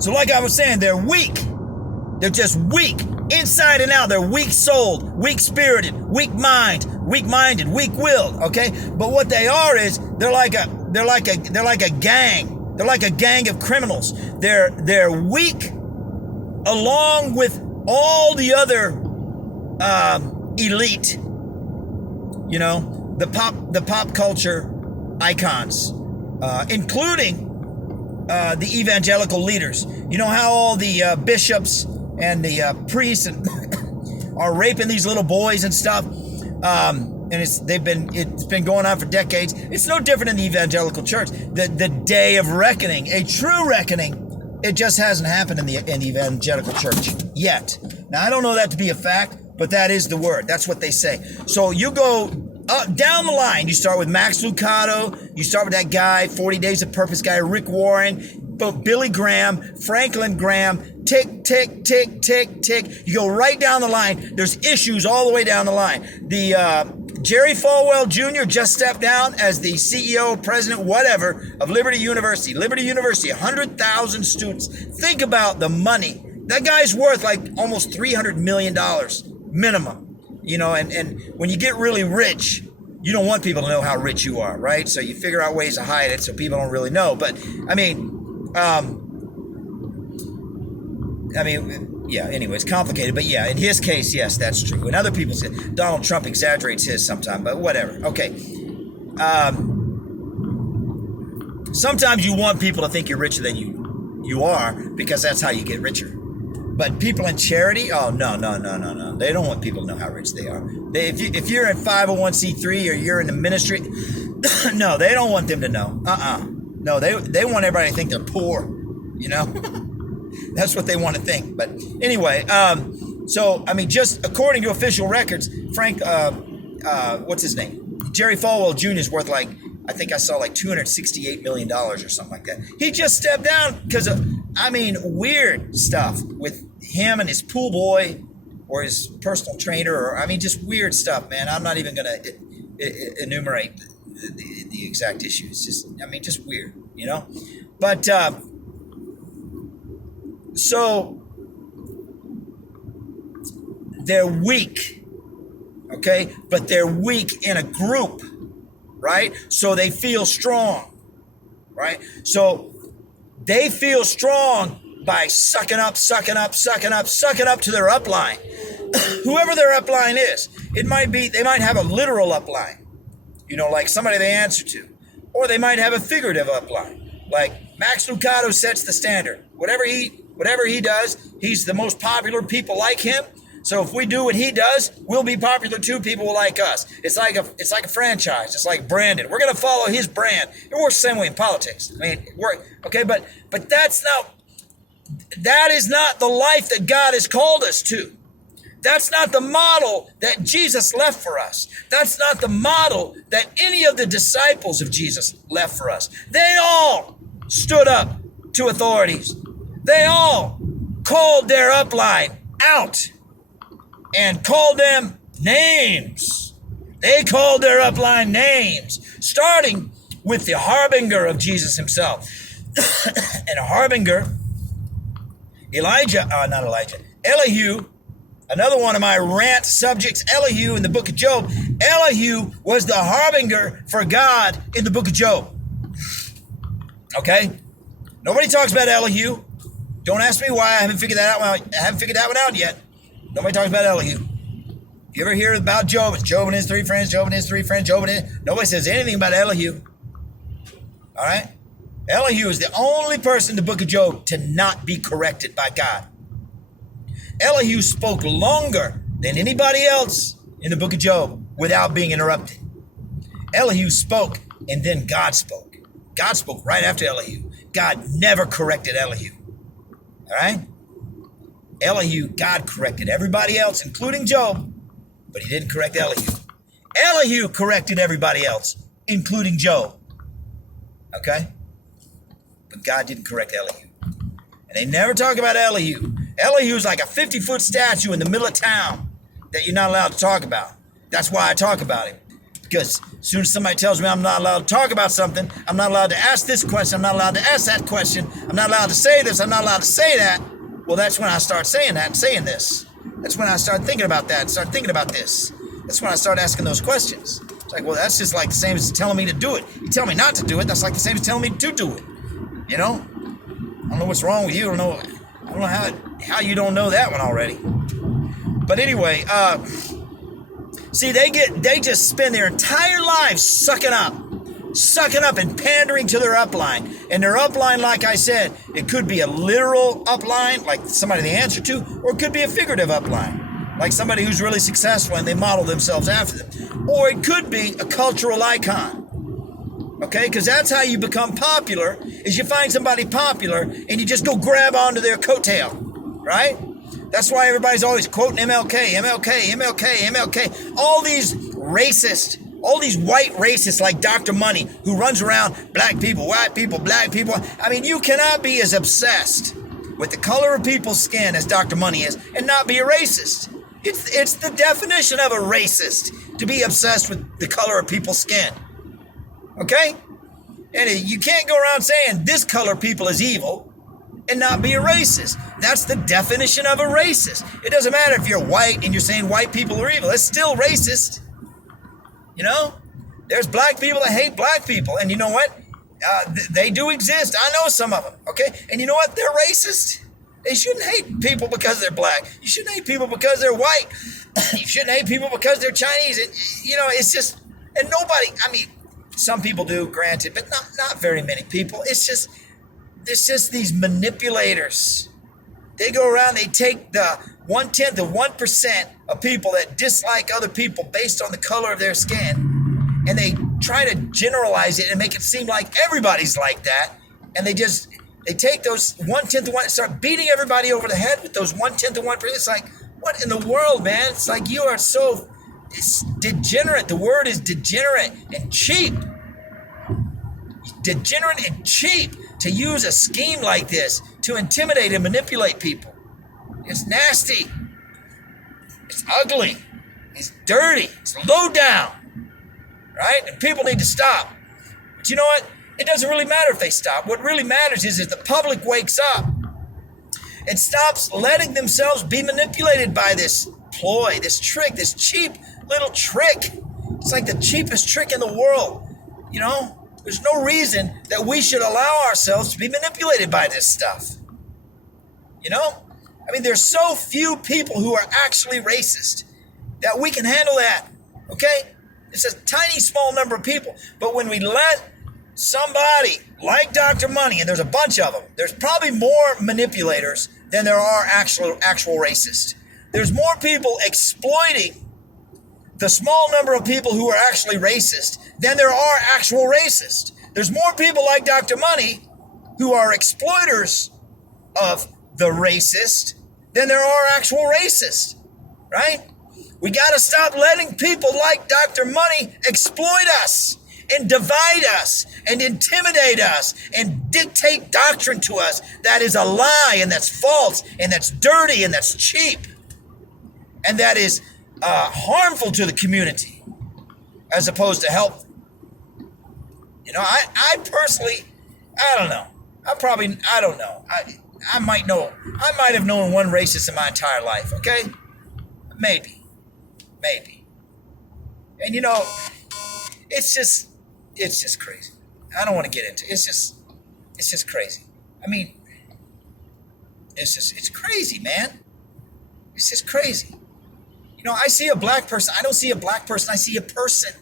So like I was saying, they're weak. They're just weak. Inside and out, they're weak-souled, weak-spirited, weak-minded, weak-willed, okay? But what they are is they're like a gang. They're like a gang of criminals. They're weak along with all the other elite, you know, the pop culture icons, including the evangelical leaders. You know how all the bishops and the priests are raping these little boys and stuff, and it's been going on for decades. It's no different in the evangelical church. The day of reckoning, a true reckoning, it just hasn't happened in the evangelical church yet. Now I don't know that to be a fact, but that is the word. That's what they say. So you go down the line. You start with Max Lucado. You start with that guy, 40 Days of Purpose guy, Rick Warren, Billy Graham, Franklin Graham, tick, tick, tick, tick, tick. You go right down the line. There's issues all the way down the line. The Jerry Falwell Jr. just stepped down as the CEO, president, whatever, of Liberty University. Liberty University, 100,000 students. Think about the money. That guy's worth like almost $300 million minimum. You know, and when you get really rich, you don't want people to know how rich you are, right? So you figure out ways to hide it so people don't really know. But I mean, yeah, anyway, it's complicated. But yeah, in his case, yes, that's true. In other people's, Donald Trump exaggerates his sometimes, but whatever. Okay. Sometimes you want people to think you're richer than you are because that's how you get richer. But people in charity, oh, no. They don't want people to know how rich they are. If you're in 501c3 or you're in the ministry, no, they don't want them to know. No, they want everybody to think they're poor, you know? That's what they want to think. But anyway, so, I mean, just according to official records, what's his name? Jerry Falwell Jr. is worth like, I think I saw like $268 million or something like that. He just stepped down because of, weird stuff with him and his pool boy or his personal trainer, or, just weird stuff, man. I'm not even going to enumerate the exact issues. Just weird, you know? But, so they're weak, okay? But they're weak in a group, right? So they feel strong, right? So they feel strong by sucking up to their upline. Whoever their upline is. They might have a literal upline, you know, like somebody they answer to. Or they might have a figurative upline. Like Max Lucado sets the standard. Whatever he does, he's the most popular. People like him. So if we do what he does, we'll be popular too. People will like us. It's like a franchise. It's like branded. We're going to follow his brand. It works the same way in politics. Okay, but that is not the life that God has called us to. That's not the model that Jesus left for us. That's not the model that any of the disciples of Jesus left for us. They all stood up to authorities. They all called their upline out and called them names. They called their upline names, starting with the harbinger of Jesus himself. And a harbinger, Elihu, another one of my rant subjects, Elihu in the book of Job. Elihu was the harbinger for God in the book of Job. Okay? Nobody talks about Elihu. Don't ask me why. I haven't figured that one out yet. Nobody talks about Elihu. You ever hear about Job? It's Job and his three friends, Nobody says anything about Elihu. All right? Elihu is the only person in the book of Job to not be corrected by God. Elihu spoke longer than anybody else in the book of Job without being interrupted. Elihu spoke, and then God spoke. God spoke right after Elihu. God never corrected Elihu. All right? Elihu, God corrected everybody else, including Job, but he didn't correct Elihu. Elihu corrected everybody else, including Job. Okay? But God didn't correct Elihu. And they never talk about Elihu. Elihu's like a 50-foot statue in the middle of town that you're not allowed to talk about. That's why I talk about him. Because as soon as somebody tells me I'm not allowed to talk about something, I'm not allowed to ask this question, I'm not allowed to ask that question, I'm not allowed to say this, I'm not allowed to say that, well, that's when I start saying that and saying this. That's when I start thinking about that and start thinking about this. That's when I start asking those questions. It's like, well, that's just like the same as telling me to do it. You tell me not to do it, that's like the same as telling me to do it. You know? I don't know what's wrong with you. I don't know how you don't know that one already. But anyway, see, they just spend their entire lives sucking up and pandering to their upline. And their upline, like I said, it could be a literal upline, like somebody they answer to, or it could be a figurative upline, like somebody who's really successful and they model themselves after them. Or it could be a cultural icon. Okay, because that's how you become popular, is you find somebody popular and you just go grab onto their coattail, right? That's why everybody's always quoting MLK, MLK, MLK, MLK. All these racist, all these white racists like Dr. Money, who runs around black people, white people, black people. I mean, you cannot be as obsessed with the color of people's skin as Dr. Money is and not be a racist. It's the definition of a racist, to be obsessed with the color of people's skin. Okay? And you can't go around saying this color people is evil and not be a racist. That's the definition of a racist. It doesn't matter if you're white and you're saying white people are evil. It's still racist. You know? There's black people that hate black people. And you know what? They do exist. I know some of them. Okay? And you know what? They're racist. They shouldn't hate people because they're black. You shouldn't hate people because they're white. You shouldn't hate people because they're Chinese. And, you know, it's just... And nobody... I mean... Some people do, granted, but not very many people. It's just these manipulators. They go around, they take the 1/10 of 1% of people that dislike other people based on the color of their skin, and they try to generalize it and make it seem like everybody's like that. And they take those 1/10 of 1 and start beating everybody over the head with those 1/10 of 1%. It's like, what in the world, man? It's like you are so... It's degenerate. The word is degenerate and cheap. Degenerate and cheap to use a scheme like this to intimidate and manipulate people. It's nasty. It's ugly. It's dirty. It's low down. Right? And people need to stop. But you know what? It doesn't really matter if they stop. What really matters is if the public wakes up and stops letting themselves be manipulated by this ploy, this trick, this cheap little trick. It's like the cheapest trick in the world. You know, there's no reason that we should allow ourselves to be manipulated by this stuff. You know, I mean, there's so few people who are actually racist that we can handle that. Okay, it's a tiny small number of people. But when we let somebody like Dr. Money, and there's a bunch of them, there's probably more manipulators than there are actual racists. There's more people exploiting the small number of people who are actually racist than there are actual racists. There's more people like Dr. Money who are exploiters of the racist than there are actual racists, right? We got to stop letting people like Dr. Money exploit us and divide us and intimidate us and dictate doctrine to us that is a lie and that's false and that's dirty and that's cheap and that is harmful to the community as opposed to helpful. You know, I personally, I don't know. I don't know. I might have known one racist in my entire life, okay? Maybe. And you know, it's just crazy. I don't want to get into it. It's just crazy. I mean, it's crazy, man. It's just crazy. You know, I see a black person. I don't see a black person. I see a person.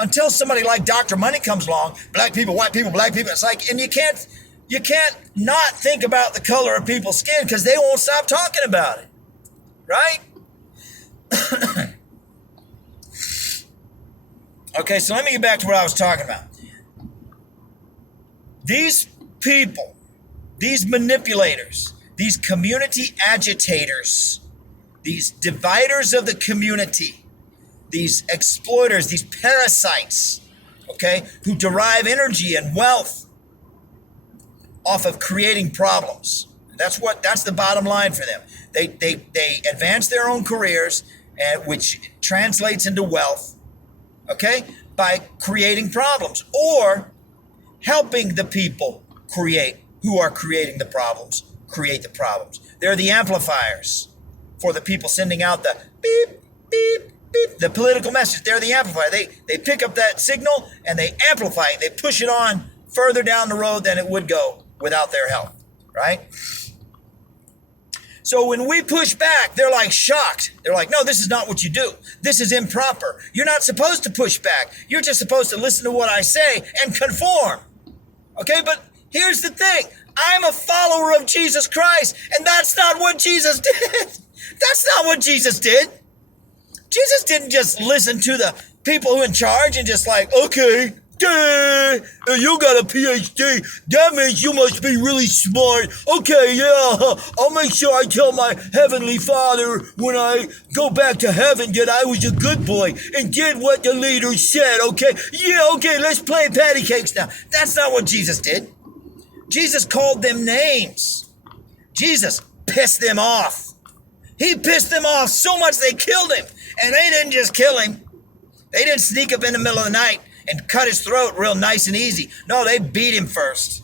Until somebody like Dr. Money comes along, black people, white people, black people. It's like, and you can't not think about the color of people's skin because they won't stop talking about it, right? Okay, so let me get back to what I was talking about. These people, these manipulators, these community agitators, these dividers of the community, these exploiters, these parasites, okay, who derive energy and wealth off of creating problems. That's the bottom line for them. They advance their own careers, which translates into wealth, okay, by creating problems or helping the people who are creating the problems, create the problems. They're the amplifiers for the people sending out the beep, beep, beep, the political message. They're the amplifier. They pick up that signal and they amplify it. They push it on further down the road than it would go without their help, right? So when we push back, they're like shocked. They're like, no, this is not what you do. This is improper. You're not supposed to push back. You're just supposed to listen to what I say and conform. Okay, but here's the thing. I'm a follower of Jesus Christ, and that's not what Jesus did. That's not what Jesus did. Jesus didn't just listen to the people who are in charge and just like, okay, you got a PhD. That means you must be really smart. Okay, yeah, I'll make sure I tell my heavenly Father when I go back to heaven that I was a good boy and did what the leader said, okay? Yeah, okay, let's play patty cakes now. That's not what Jesus did. Jesus called them names. Jesus pissed them off. He pissed them off so much they killed him. And they didn't just kill him. They didn't sneak up in the middle of the night and cut his throat real nice and easy. No, they beat him first.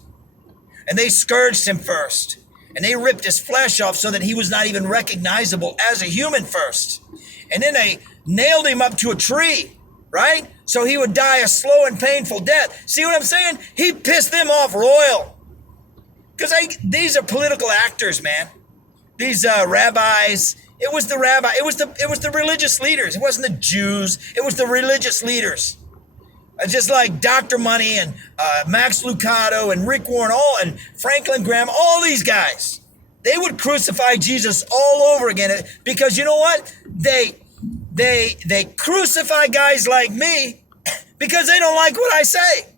And they scourged him first. And they ripped his flesh off so that he was not even recognizable as a human first. And then they nailed him up to a tree, right? So he would die a slow and painful death. See what I'm saying? He pissed them off royal. Because these are political actors, man. These rabbis. It was the rabbi. It was the religious leaders. It wasn't the Jews. It was the religious leaders. Just like Dr. Money and Max Lucado and Rick Warren, and Franklin Graham, all these guys, they would crucify Jesus all over again because you know what? They crucify guys like me because they don't like what I say.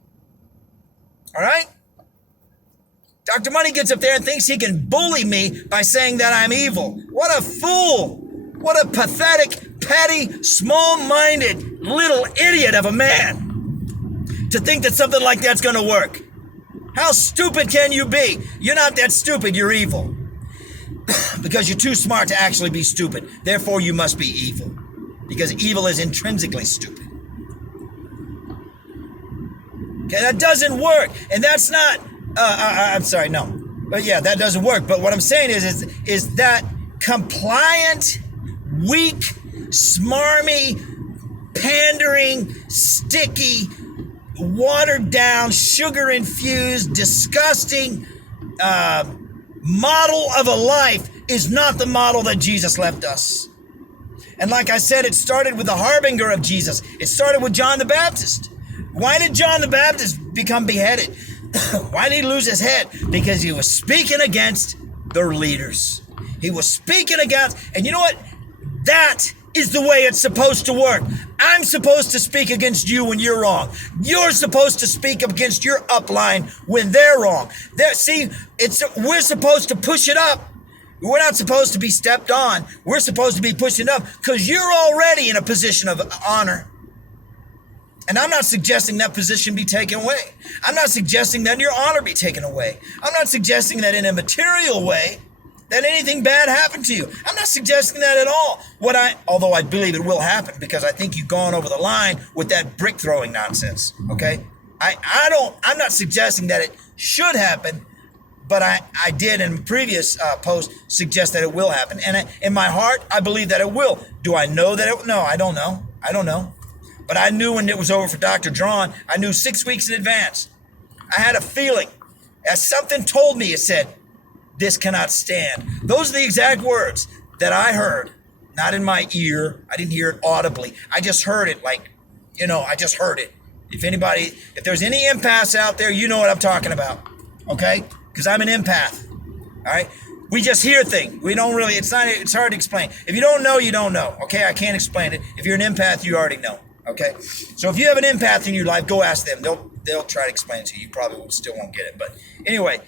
All right? Dr. Money gets up there and thinks he can bully me by saying that I'm evil. What a fool. What a pathetic, petty, small-minded little idiot of a man. To think that something like that's going to work. How stupid can you be? You're not that stupid, you're evil. Because you're too smart to actually be stupid. Therefore, you must be evil. Because evil is intrinsically stupid. Okay, that doesn't work. And that's not, I'm sorry, no. But yeah, that doesn't work. But what I'm saying is that compliant, weak, smarmy, pandering, sticky, watered down, sugar infused, disgusting model of a life is not the model that Jesus left us. And like I said, it started with the harbinger of Jesus. It started with John the Baptist. Why did John the Baptist become beheaded? Why did he lose his head? Because he was speaking against their leaders. He was speaking against, and you know what? That is the way it's supposed to work. I'm supposed to speak against you when you're wrong. You're supposed to speak against your upline when they're wrong. We're supposed to push it up. We're not supposed to be stepped on. We're supposed to be pushing up because you're already in a position of honor. And I'm not suggesting that position be taken away. I'm not suggesting that your honor be taken away. I'm not suggesting that in a material way that anything bad happened to you. I'm not suggesting that at all. Although I believe it will happen because I think you've gone over the line with that brick throwing nonsense. Okay? I'm not suggesting that it should happen, but I did in previous post suggest that it will happen. And in my heart, I believe that it will. Do I know that no, I don't know. I don't know. But I knew when it was over for Dr. Drawn, I knew 6 weeks in advance. I had a feeling. As something told me, it said, this cannot stand. Those are the exact words that I heard, not in my ear. I didn't hear it audibly. I just heard it I just heard it. If there's any empaths out there, you know what I'm talking about. Okay? Because I'm an empath. All right? We just hear things. We don't really, it's hard to explain. If you don't know, you don't know. Okay? I can't explain it. If you're an empath, you already know. Okay? So if you have an empath in your life, go ask them. They'll try to explain it to you. You probably still won't get it. But anyway,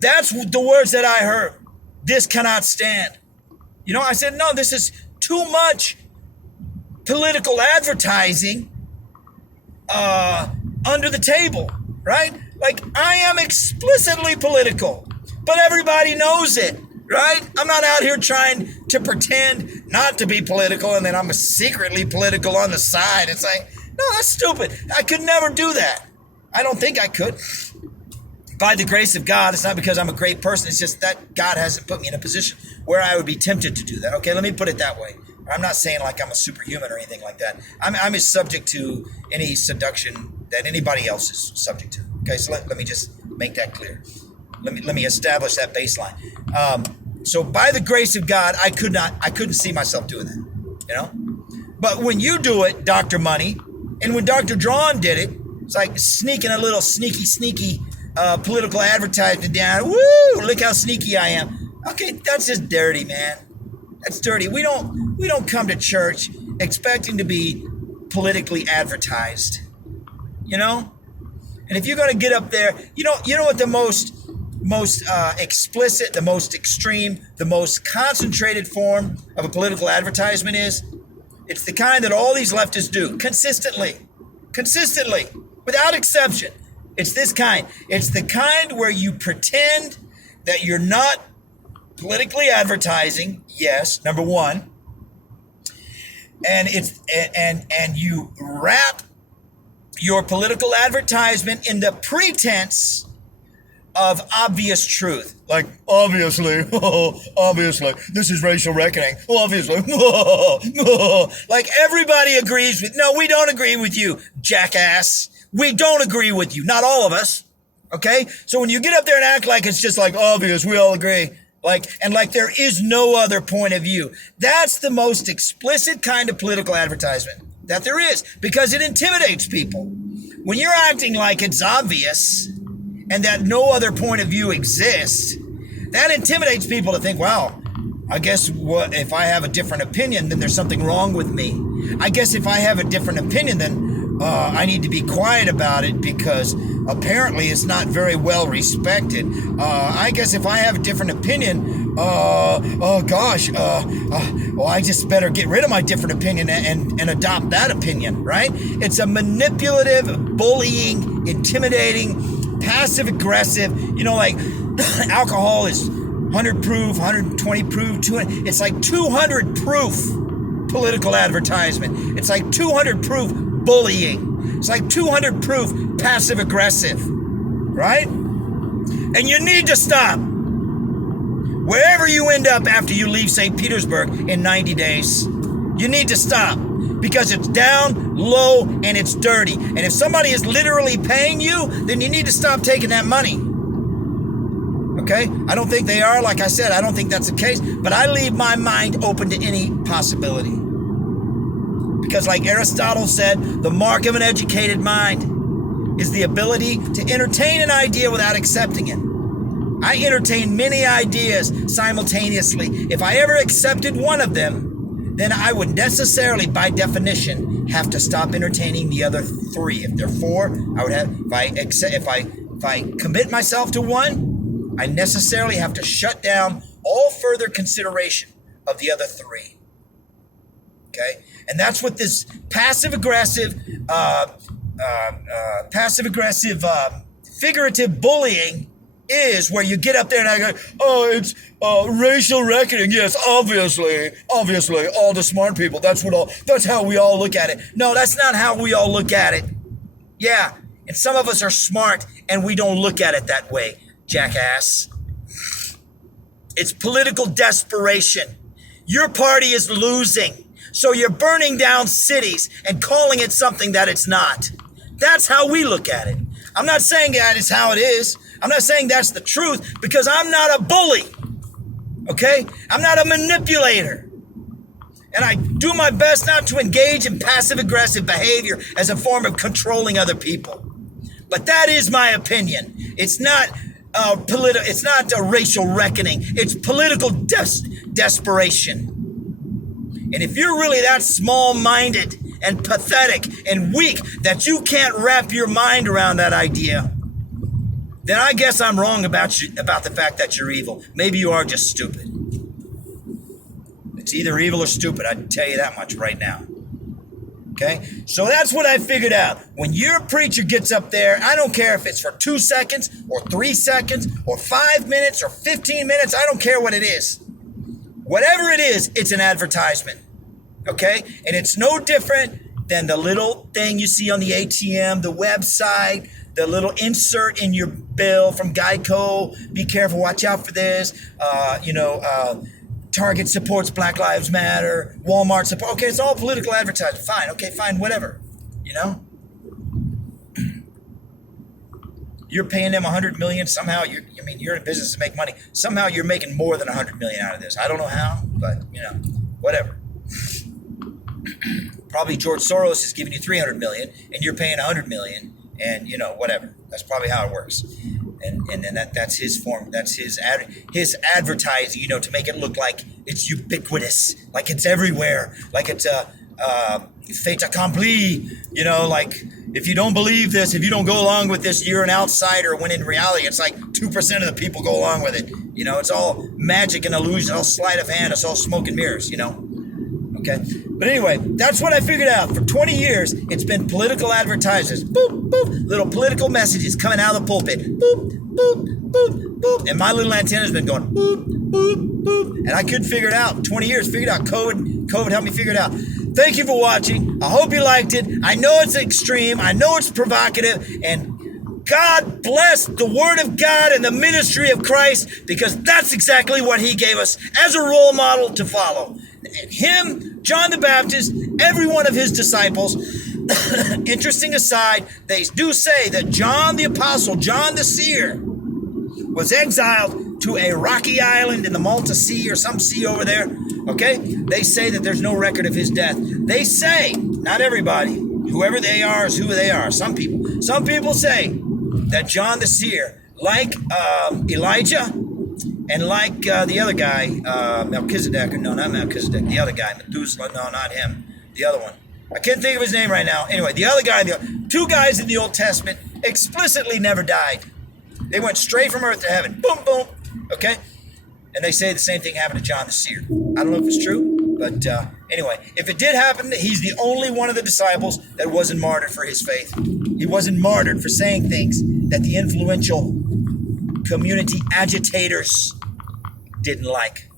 that's the words that I heard. This cannot stand. I said, no, this is too much political advertising under the table, right? Like, I am explicitly political, but everybody knows it, right? I'm not out here trying to pretend not to be political and then I'm secretly political on the side. It's like, No, that's stupid. I could never do that. I don't think I could. By the grace of God, it's not because I'm a great person. It's just that God hasn't put me in a position where I would be tempted to do that. Okay, let me put it that way. I'm not saying like I'm a superhuman or anything like that. I'm as subject to any seduction that anybody else is subject to. Okay, so let me just make that clear. Let me establish that baseline. So by the grace of God, I couldn't see myself doing that, you know? But when you do it, Dr. Money, and when Dr. Drawn did it, it's like sneaking a little sneaky political advertisement down. Woo, look how sneaky I am. Okay, that's just dirty, man. That's dirty. We don't come to church expecting to be politically advertised, you know? And if you're going to get up there, you know what the most explicit, the most extreme, the most concentrated form of a political advertisement is? It's the kind that all these leftists do consistently, without exception. It's this kind. It's the kind where you pretend that you're not politically advertising. Yes, number one. And you wrap your political advertisement in the pretense of obvious truth. Like, obviously, this is racial reckoning. Obviously, like everybody agrees with, no, we don't agree with you, jackass. We don't agree with you. Not all of us. Okay? So when you get up there and act like it's just like obvious, we all agree. Like there is no other point of view. That's the most explicit kind of political advertisement that there is, because it intimidates people. When you're acting like it's obvious and that no other point of view exists, that intimidates people to think, wow, I guess if I have a different opinion, then there's something wrong with me. I guess if I have a different opinion, then I need to be quiet about it because apparently it's not very well respected. I guess if I have a different opinion, well, I just better get rid of my different opinion and adopt that opinion, right? It's a manipulative, bullying, intimidating, passive-aggressive, like alcohol is 100 proof, 120 proof, 200. It's like 200 proof political advertisement. It's like 200 proof bullying. It's like 200 proof passive aggressive, right? And you need to stop. Wherever you end up after you leave St. Petersburg in 90 days, you need to stop because it's down, low, and it's dirty. And if somebody is literally paying you, then you need to stop taking that money. Okay? I don't think they are. Like I said, I don't think that's the case, but I leave my mind open to any possibility. Because like Aristotle said, the mark of an educated mind is the ability to entertain an idea without accepting it. I entertain many ideas simultaneously. If I ever accepted one of them, then I would necessarily, by definition, have to stop entertaining the other three. If there are four, I would have. If I commit myself to one, I necessarily have to shut down all further consideration of the other three. Okay, and that's what this passive-aggressive, figurative bullying is, where you get up there and I go, oh, it's racial reckoning. Yes, obviously, all the smart people. That's how we all look at it. No, that's not how we all look at it. Yeah, and some of us are smart and we don't look at it that way, jackass. It's political desperation. Your party is losing, so you're burning down cities and calling it something that it's not. That's how we look at it. I'm not saying that is how it is. I'm not saying that's the truth, because I'm not a bully, okay? I'm not a manipulator. And I do my best not to engage in passive-aggressive behavior as a form of controlling other people. But that is my opinion. It's not it's not a racial reckoning. It's political desperation. And if you're really that small-minded and pathetic and weak that you can't wrap your mind around that idea, then I guess I'm wrong about the fact that you're evil. Maybe you are just stupid. It's either evil or stupid, I can tell you that much right now. Okay? So that's what I figured out. When your preacher gets up there, I don't care if it's for 2 seconds or 3 seconds or 5 minutes or 15 minutes, I don't care what it is. Whatever it is, it's an advertisement. Okay? And it's no different than the little thing you see on the ATM, the website, the little insert in your bill from Geico. Be careful, watch out for this. Target supports Black Lives Matter. Walmart support. Okay, it's all political advertising. Fine. Okay, fine. Whatever. You're paying them $100 million. Somehow you're in business to make money. Somehow you're making more than $100 million out of this. I don't know how, but whatever. Probably George Soros is giving you $300 million, and you're paying $100 million, and whatever. That's probably how it works. And then that's his form. That's his advertising. To make it look like it's ubiquitous, like it's everywhere, like it's a fait accompli. Like if you don't believe this, if you don't go along with this, you're an outsider. When in reality, it's like 2% of the people go along with it. It's all magic and illusion, all sleight of hand. It's all smoke and mirrors. Okay. But anyway, that's what I figured out. For 20 years, it's been political advertisers. Boop, boop, little political messages coming out of the pulpit. Boop, boop, boop, boop. And my little antenna's been going boop, boop, boop. And I couldn't figure it out. 20 years, figured out. COVID helped me figure it out. Thank you for watching. I hope you liked it. I know it's extreme. I know it's provocative. And God bless the Word of God and the ministry of Christ, because that's exactly what He gave us as a role model to follow. Him, John the Baptist, every one of his disciples. Interesting aside, they do say that John the Apostle, John the Seer, was exiled to a rocky island in the Malta Sea or some sea over there. Okay? They say that there's no record of his death. They say, not everybody, whoever they are is who they are. Some people say that John the Seer, like Elijah, and like the other guy, Melchizedek, no, not Melchizedek, the other guy, Methuselah, no, not him, the other one. I can't think of his name right now. Anyway, the other guy, two guys in the Old Testament explicitly never died. They went straight from earth to heaven. Boom, boom. Okay? And they say the same thing happened to John the Seer. I don't know if it's true, but anyway, if it did happen, he's the only one of the disciples that wasn't martyred for his faith. He wasn't martyred for saying things that the influential community agitators didn't like.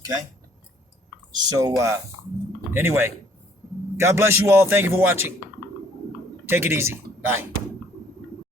Okay? So, anyway, God bless you all. Thank you for watching. Take it easy. Bye.